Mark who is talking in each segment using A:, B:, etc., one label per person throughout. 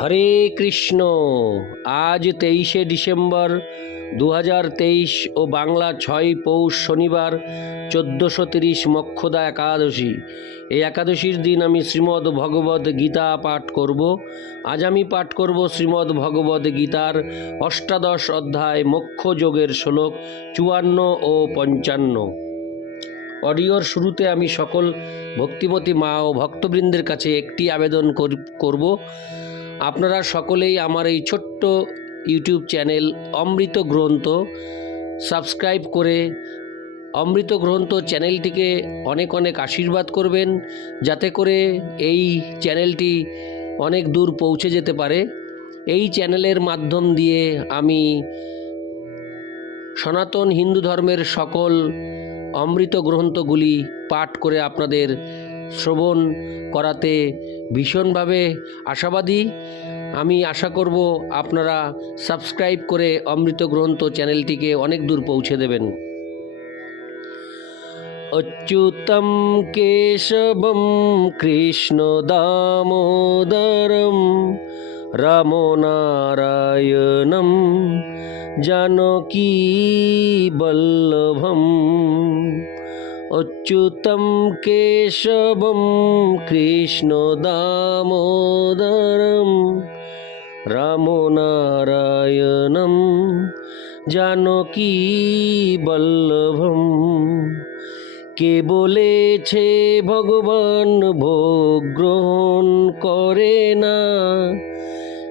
A: হরে কৃষ্ণ, আজ তেইশে ডিসেম্বর দু হাজার তেইশ ও বাংলা ছয় পৌষ শনিবার চোদ্দোশো তিরিশ মক্ষদা একাদশী। এই একাদশীর দিন আমি শ্রীমদ্ ভগবদ গীতা পাঠ করব। আজ আমি পাঠ করব শ্রীমদ্ ভগবদ গীতার অষ্টাদশ অধ্যায় মোক্ষ যোগের শ্লোক চুয়ান্ন ও পঞ্চান্ন। অডিওর শুরুতে আমি সকল ভক্তিমতী মা ও ভক্তবৃন্দের কাছে একটি আবেদন কর- করব। আপনারা সকলেই আমার এই ছোট্ট ইউটিউব চ্যানেল অমৃত গ্রন্থ সাবস্ক্রাইব করে অমৃত গ্রন্থ চ্যানেলটিকে অনেক অনেক আশীর্বাদ করবেন, যাতে করে এই চ্যানেলটি অনেক দূর পৌঁছে যেতে পারে। এই চ্যানেলের মাধ্যম দিয়ে আমি সনাতন হিন্দু ধর্মের সকল অমৃত গ্রন্থগুলি পাঠ করে আপনাদের শ্রবণ করাতে ভীষণভাবে আশাবাদী। আমি আশা করব আপনারা সাবস্ক্রাইব করে অমৃত গ্রন্থ চ্যানেলটিকে অনেক দূর পৌঁছে দেবেন। অচ্যুতম কেশবম কৃষ্ণ দামোদরম রাম নারায়ণম জানকী বল্লভম? অচ্যুতম কেশবম কৃষ্ণ দামোদরম। রাম নারায়ণম জানকী বল্লভম? কে বলেছে ভগবান ভোগ গ্রহণ করে না?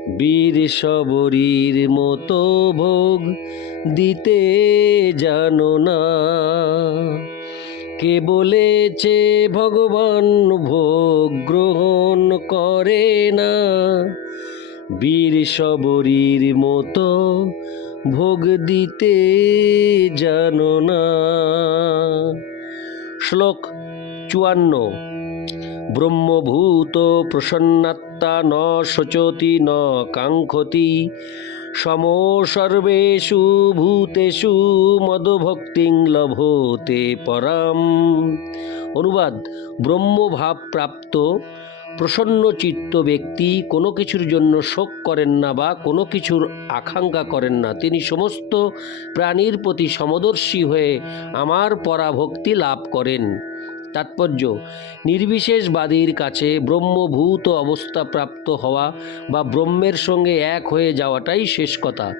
A: বীর সবরীর মতো ভোগ দিতে জানো না। কে বলেছে ভগবান ভোগ গ্রহণ করে না? বীর সবরীর মতো ভোগ দিতে জানো না। শ্লোক চুয়ান্ন। ব্রহ্মভূত প্রসন্নাত্মা ন শোচতি ন কাঙ্ক্ষতি। সম সর্বেষু ভূতেষু মদভক্তিং লভতে পরাম। অনুবাদ ব্রহ্মভাব প্রাপ্ত প্রসন্ন চিত্ত ব্যক্তি কোনো কিছুর জন্য শোক করেন না বা কোনো কিছুর আকাঙ্ক্ষা করেন না। তিনি সমস্ত প্রাণীর প্রতি সমদর্শী হয়ে আমার পরাভক্তি লাভ করেন। তাৎপর্য। নির্বিশেষবাদীর কাছে ব্রহ্মভূত অবস্থা প্রাপ্ত হওয়া বা ব্রহ্মের সঙ্গে এক হয়ে যাওয়াটাই শেষ কথা।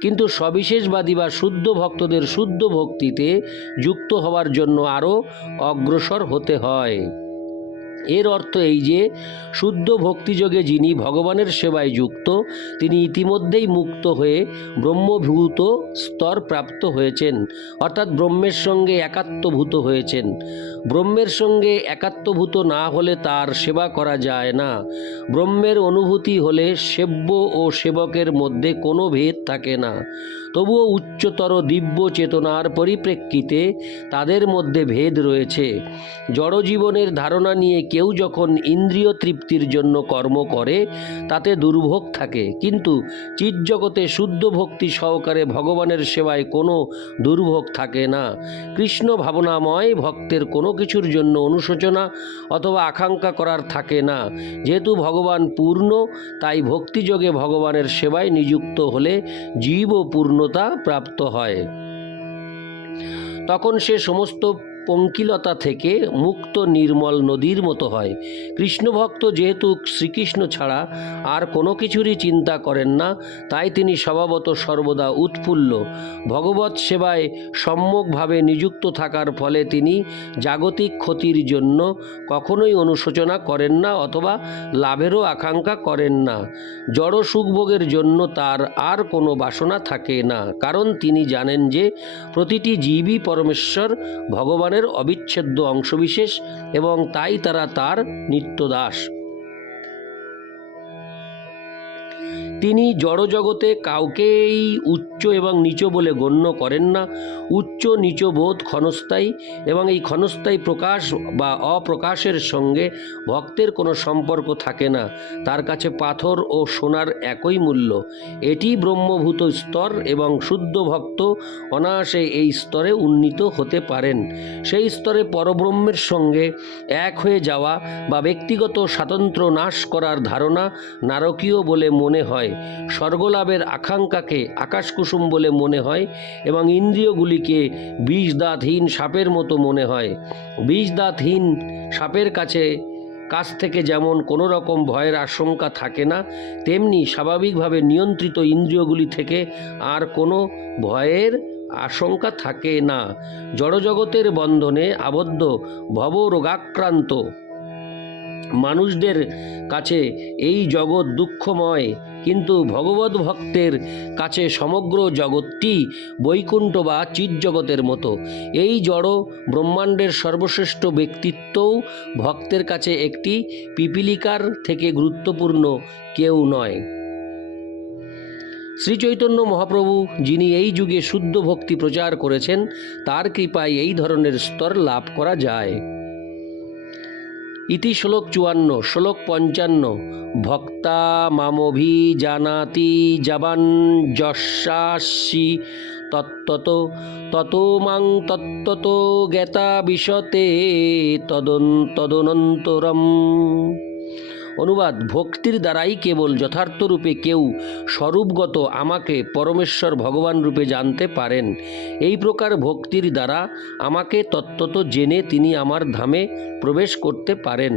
A: কিন্তু সবিশেষবাদী বা শুদ্ধ ভক্তদের শুদ্ধ ভক্তিতে যুক্ত হওয়ার জন্য আরও অগ্রসর হতে হয়। এর অর্থ এই যে, শুদ্ধ ভক্তিযোগে যিনি ভগবানের সেবায় যুক্ত, তিনি ইতিমধ্যেই মুক্ত হয়ে ব্রহ্মভূত স্তর প্রাপ্ত হয়েছেন, অর্থাৎ ব্রহ্মের সঙ্গে একাত্মভূত হয়েছেন। ব্রহ্মের সঙ্গে একাত্মভূত না হলে তার সেবা করা যায় না। ব্রহ্মের অনুভূতি হলে সেব্য ও সেবকের মধ্যে কোনো ভেদ থাকে না। তবুও উচ্চতর দিব্য চেতনার পরিপ্রেক্ষিতে তাদের মধ্যে ভেদ রয়েছে। জড়জীবনের ধারণা নিয়ে কেউ যখন ইন্দ্রিয় তৃপ্তির জন্য কর্ম করে, তাতে দুর্ভোগ থাকে। কিন্তু চিৎজগতে শুদ্ধ ভক্তি সহকারে ভগবানের সেবায় কোনো দুর্ভোগ থাকে না। কৃষ্ণ ভাবনাময় ভক্তের কোনো কিছুর জন্য অনুশোচনা অথবা আকাঙ্ক্ষা করার থাকে না। যেহেতু ভগবান পূর্ণ, তাই ভক্তিযোগে ভগবানের সেবায় নিযুক্ত হলে জীবও পূর্ণতা প্রাপ্ত হয়। তখন সে সমস্ত পঙ্কিলতা থেকে মুক্ত নির্মল নদীর মতো হয়। কৃষ্ণভক্ত যেহেতু শ্রীকৃষ্ণ ছাড়া আর কোনো কিছুরই চিন্তা করেন না, তাই তিনি স্বভাবত সর্বদা উৎফুল্ল। ভগবত সেবায় সম্যকভাবে নিযুক্ত থাকার ফলে তিনি জাগতিক ক্ষতির জন্য কখনোই অনুশোচনা করেন না অথবা লাভেরও আকাঙ্ক্ষা করেন না। জড় সুখভোগের জন্য তার আর কোনো বাসনা থাকে না, কারণ তিনি জানেন যে প্রতিটি জীবই পরমেশ্বর, ভগবানের অবিচ্ছেদ্য অংশবিশেষ এবং তাই তারা তার নিত্যদাস। তিনি জড়জগতে কাউকেই উচ্চ এবং নিচ বলে গণ্য করেন না। উচ্চ, নিচ বোধ ক্ষণস্থায়ী এবং এই ক্ষণস্থায়ী প্রকাশ বা অপ্রকাশের সঙ্গে ভক্তের কোনো সম্পর্ক থাকে না। তার কাছে পাথর ও সোনার একই মূল্য। এটি ব্রহ্মভূত স্তর এবং শুদ্ধ ভক্ত অনায়াসে এই স্তরে উন্নীত হতে পারেন। সেই স্তরে পরব্রহ্মের সঙ্গে এক হয়ে যাওয়া বা ব্যক্তিগত স্বাতন্ত্র্য নাশ করার ধারণা নারকীয় বলে মনে হয়। স্বর্গলাভের আকাঙ্ক্ষাকে আকাশকুসুম বলে মনে হয় এবং ইন্দ্রিয়গুলিকে বিষ দাঁতহীন সাপের মতো মনে হয়। বিষ দাঁতহীন সাপের কাছে, কাছ থেকে যেমন কোনো রকম ভয়ের আশঙ্কা থাকে না, তেমনি স্বাভাবিকভাবে নিয়ন্ত্রিত ইন্দ্রিয়গুলি থেকে আর কোনো ভয়ের আশঙ্কা থাকে না। জড়জগতের বন্ধনে আবদ্ধ, ভবরোগাক্রান্ত। মানুষদের কাছে এই জগৎ দুঃখময়, কিন্তু ভগবত ভক্তের কাছে সমগ্র জগৎটি বৈকুণ্ঠ বা চিৎজগতের মতো। এই জড় ব্রহ্মাণ্ডের সর্বশ্রেষ্ঠ ব্যক্তিত্বও ভক্তের কাছে একটি পিপিলিকার থেকে গুরুত্বপূর্ণ কেউ নয়। শ্রী চৈতন্য মহাপ্রভু যিনি এই যুগে শুদ্ধ ভক্তি প্রচার করেছেন, তার কৃপায় এই ধরনের স্তর লাভ করা যায়। ইতি শ্লোক চুয়ান্ন, শ্লোক পঞ্চান্ন। ভক্তা মামভি জানাতি জবান যশাসি, তত্তত, তত মাং তত্তত জ্ঞাতা বিশতে তদন তদনন্তরম। অনুবাদ ভক্তির দ্বারাই কেবল যথার্থরূপে কেউ স্বরূপগত আমাকে পরমেশ্বর ভগবান রূপে জানতে পারেন। এই প্রকার ভক্তির দ্বারা আমাকে তত্ত্বত জেনে তিনি আমার ধামে প্রবেশ করতে পারেন।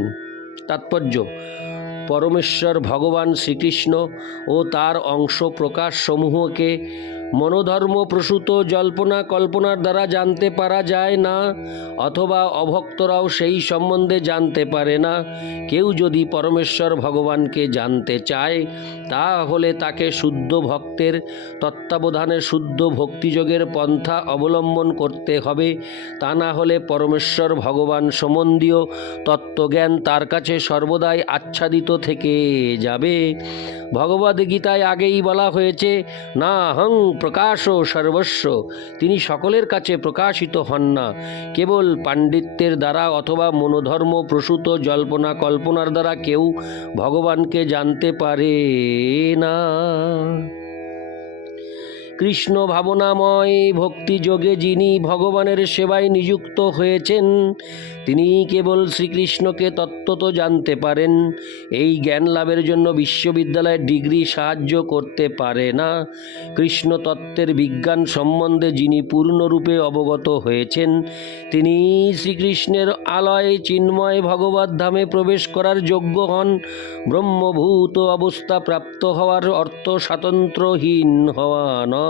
A: তাৎপর্য, পরমেশ্বর ভগবান শ্রীকৃষ্ণ ও তার অংশ প্রকাশ সমূহকে মনোধর্ম প্রসূত জল্পনা কল্পনার দ্বারা জানতে পারা যায় না, অথবা অভক্তরাও সেই সম্বন্ধে জানতে পারে না। কেউ যদি পরমেশ্বর ভগবানকে জানতে চায়, তাহলে তাকে শুদ্ধ ভক্তের, তত্ত্বাবধানে শুদ্ধ ভক্তিযোগের পন্থা অবলম্বন করতে হবে। তা না হলে পরমেশ্বর ভগবান সম্বন্ধীয় তত্ত্বজ্ঞান তার কাছে সর্বদাই আচ্ছাদিত থেকে যাবে। ভগবদ্গীতায় আগেই বলা হয়েছে না হং প্রকাশ ও সর্বস্ব। তিনি সকলের কাছে প্রকাশিত হন না। কেবল পাণ্ডিত্যের দ্বারা অথবা মনোধর্ম প্রসূত জল্পনা কল্পনার দ্বারা কেউ ভগবানকে জানতে পারে না। কৃষ্ণ ভাবনাময় ভক্তিযোগে যিনি ভগবানের সেবায় নিযুক্ত হয়েছেন, তিনি কেবল শ্রীকৃষ্ণকে তত্ত্বত জানতে পারেন। এই জ্ঞান লাভের জন্য বিশ্ববিদ্যালয়ের ডিগ্রি সাহায্য করতে পারে না। কৃষ্ণ তত্ত্বের বিজ্ঞান সম্বন্ধে যিনি পূর্ণরূপে অবগত হয়েছেন, তিনি শ্রীকৃষ্ণের আলয় চিন্ময় ভগবত ধামে প্রবেশ করার যোগ্য হন। ব্রহ্মভূত অবস্থা প্রাপ্ত হওয়ার অর্থ স্বাতন্ত্র্যহীন হওয়া নয়।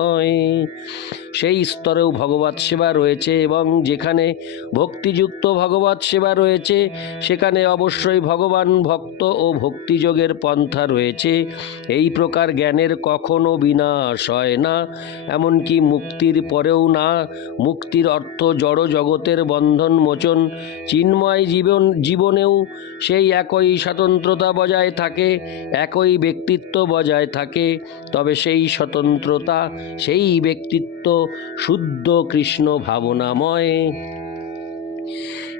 A: সেই স্তরেও ভগবত সেবা রয়েছে এবং যেখানে ভক্তিযুক্ত ভগবত সেবা রয়েছে, সেখানে অবশ্যই ভগবান ভক্ত ও ভক্তিযোগের পন্থা রয়েছে। এই প্রকার জ্ঞানের কখনো বিনাশ হয় না, এমনকি মুক্তির পরেও না। মুক্তির অর্থ জড় জগতের বন্ধন মোচন, চিন্ময় জীবন, জীবনেও সেই একই স্বতন্ত্রতা বজায় থাকে, একই ব্যক্তিত্ব বজায় থাকে, তবে সেই স্বতন্ত্রতা সেই ব্যক্তিত্ব শুদ্ধ কৃষ্ণ ভাবনাময়।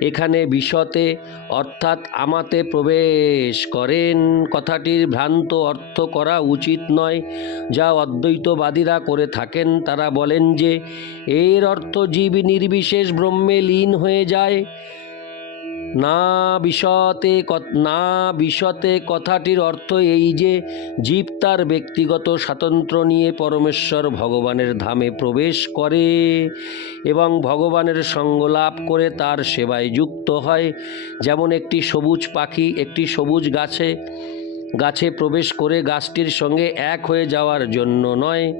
A: এখানে বিশতে অর্থাৎ আমাতে প্রবেশ করেন। কথাটির ভ্রান্ত অর্থ করা উচিত নয়। যা অদ্বৈতবাদীরা করে থাকেন, তারা বলেন যে, এর অর্থ জীব নির্বিশেষ ব্রহ্মে লীন হয়ে যায়। না বিশতে না বিশতে কথাটির অর্থ এই যে, জীব তার ব্যক্তিগত স্বাতন্ত্র্য নিয়ে পরমেশ্বর ভগবানের ধামে প্রবেশ করে এবং ভগবানের সঙ্গ লাভ করে তার সেবায় যুক্ত হয়। যেমন একটি সবুজ পাখি একটি সবুজ গাছে গাছে প্রবেশ করে গাছটির সঙ্গে এক হয়ে যাওয়ার জন্য নয়,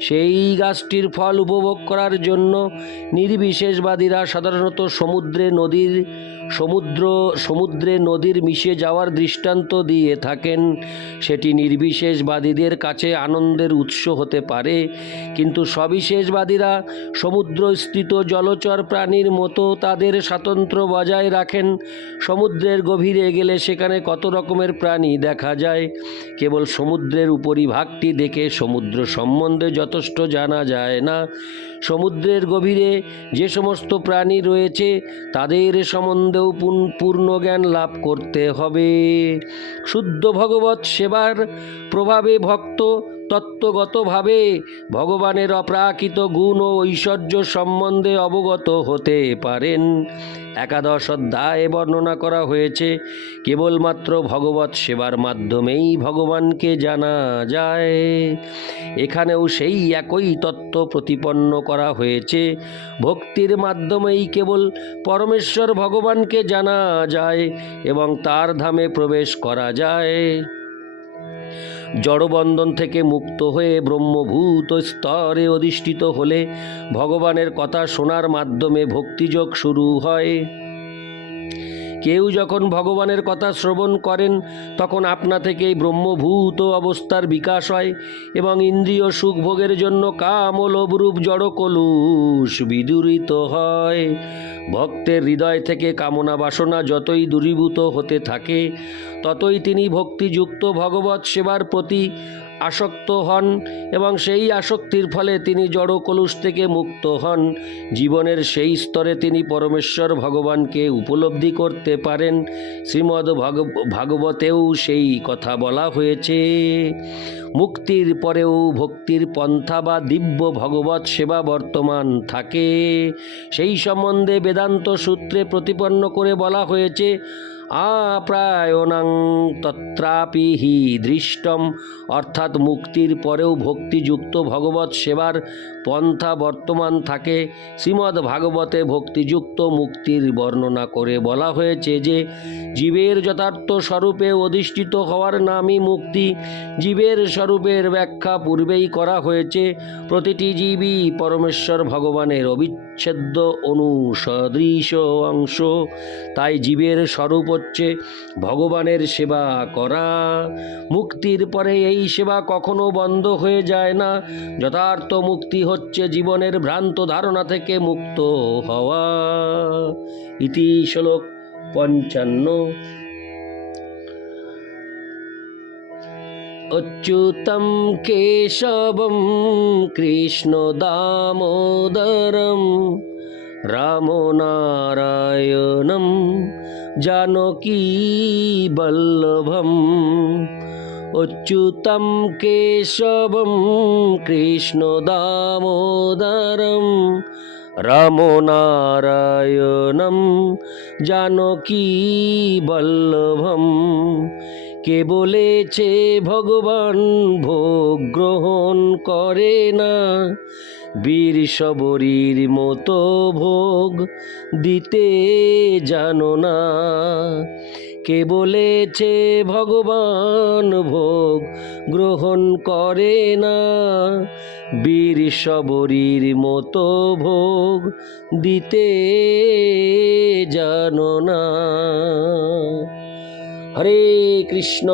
A: সেই গাছটির ফল উপভোগ করার জন্য নির্বিশেষবাদীরা সাধারণত সমুদ্রে নদীর, সমুদ্র, সমুদ্রে নদীর মিশে যাওয়ার দৃষ্টান্ত দিয়ে থাকেন। সেটি নির্বিশেষবাদীদের কাছে আনন্দের উৎস হতে পারে, কিন্তু সবিশেষবাদীরা সমুদ্রস্থিত জলচর প্রাণীর মতো তাদের স্বাতন্ত্র্য বজায় রাখেন। সমুদ্রের গভীরে গেলে সেখানে কত রকমের প্রাণী দেখা যায়। কেবল সমুদ্রের উপরিভাগটি দেখে সমুদ্র সম্বন্ধে যথেষ্ট জানা যায় না। সমুদ্রের গভীরে যে সমস্ত প্রাণী রয়েছে, তাদের সম্বন্ধেও পূর্ণ- পূর্ণ জ্ঞান লাভ করতে হবে। শুদ্ধ ভগবত সেবার প্রভাবে ভক্ত তত্ত্বগতভাবে ভগবানের অপ্রাকৃত গুণ ও ঐশ্বর্য সম্বন্ধে অবগত হতে পারেন। একাদশ অধ্যায়ে বর্ণনা করা হয়েছে, কেবলমাত্র ভগবত সেবার মাধ্যমেই ভগবানকে জানা যায়। এখানেও সেই একই তত্ত্ব প্রতিপন্ন করা হয়েছে, ভক্তির মাধ্যমেই কেবল পরমেশ্বর ভগবানকে জানা যায় এবং তার ধামে প্রবেশ করা যায়। জড়বন্ধন থেকে মুক্ত হয়ে ব্রহ্মভূত স্তরে অধিষ্ঠিত হলে ভগবানের কথা শোনার মাধ্যমে ভক্তিযোগ শুরু হয়। কেউ যখন ভগবানের কথা শ্রবণ করেন, তখন আপনা থেকেই ব্রহ্মভূত অবস্থার বিকাশ হয় এবং ইন্দ্রিয় সুখভোগের জন্য কাম ও লোভরূপ জড় কলুষ বিদূরিত হয়। ভক্তের হৃদয় থেকে কামনা বাসনা যতই দূরীভূত হতে থাকে, ততই তিনি ভক্তিযুক্ত ভগবত সেবার প্রতি আসক্ত হন এবং সেই আসক্তির ফলে তিনি জড় কলুষ থেকে মুক্ত হন। জীবনের সেই স্তরে তিনি পরমেশ্বর ভগবানকে উপলব্ধি করতে পারেন। শ্রীমদ্ ভাগবতেও সেই কথা বলা হয়েছে। মুক্তির পরেও ভক্তির পন্থা বা দিব্য ভগবত সেবা বর্তমান থাকে। সেই সম্বন্ধে বেদান্ত সূত্রে প্রতিপন্ন করে বলা হয়েছে আপ্রায়ণাং তত্রাপি হি দৃষ্টম। অর্থাৎ মুক্তির পরেও ভক্তিযুক্ত ভগবৎ সেবার পন্থা বর্তমান থাকে। শ্রীমদ্ ভাগবতে ভক্তিযুক্ত মুক্তির বর্ণনা করে বলা হয়েছে যে, জীবের যথার্থ স্বরূপে অধিষ্ঠিত হওয়ার নামই মুক্তি। জীবের স্বরূপের ব্যাখ্যা পূর্বেই করা হয়েছে। প্রতিটি জীবই পরমেশ্বর ভগবানের অবিচ্ছেদ্য অনুসদৃশ অংশ। তাই জীবের স্বরূপ হচ্ছে ভগবানের সেবা করা। মুক্তির পরে এই সেবা কখনো বন্ধ হয়ে যায় না। যথার্থ মুক্তি হচ্ছে জীবনের ভ্রান্ত ধারণা থেকে মুক্ত হওয়া। ইতি শ্লোক পঞ্চান্ন। অচ্যুতম কেশবম কৃষ্ণ দামোদরম রাম নারায়ণম জানকী বল্লভম। অচ্যুতম কেশবম, কৃষ্ণ দামোদরম, রাম নারায়ণম, জানকী বল্লভম। কে বলেছে ভগবান, ভোগ গ্রহণ করে না। বীর সবরীর মতো ভোগ দিতে জানো না। কে বলেছে ভগবান ভোগ গ্রহণ করে না? বীর সবরীর মতো ভোগ দিতে জানো না। হরে কৃষ্ণ।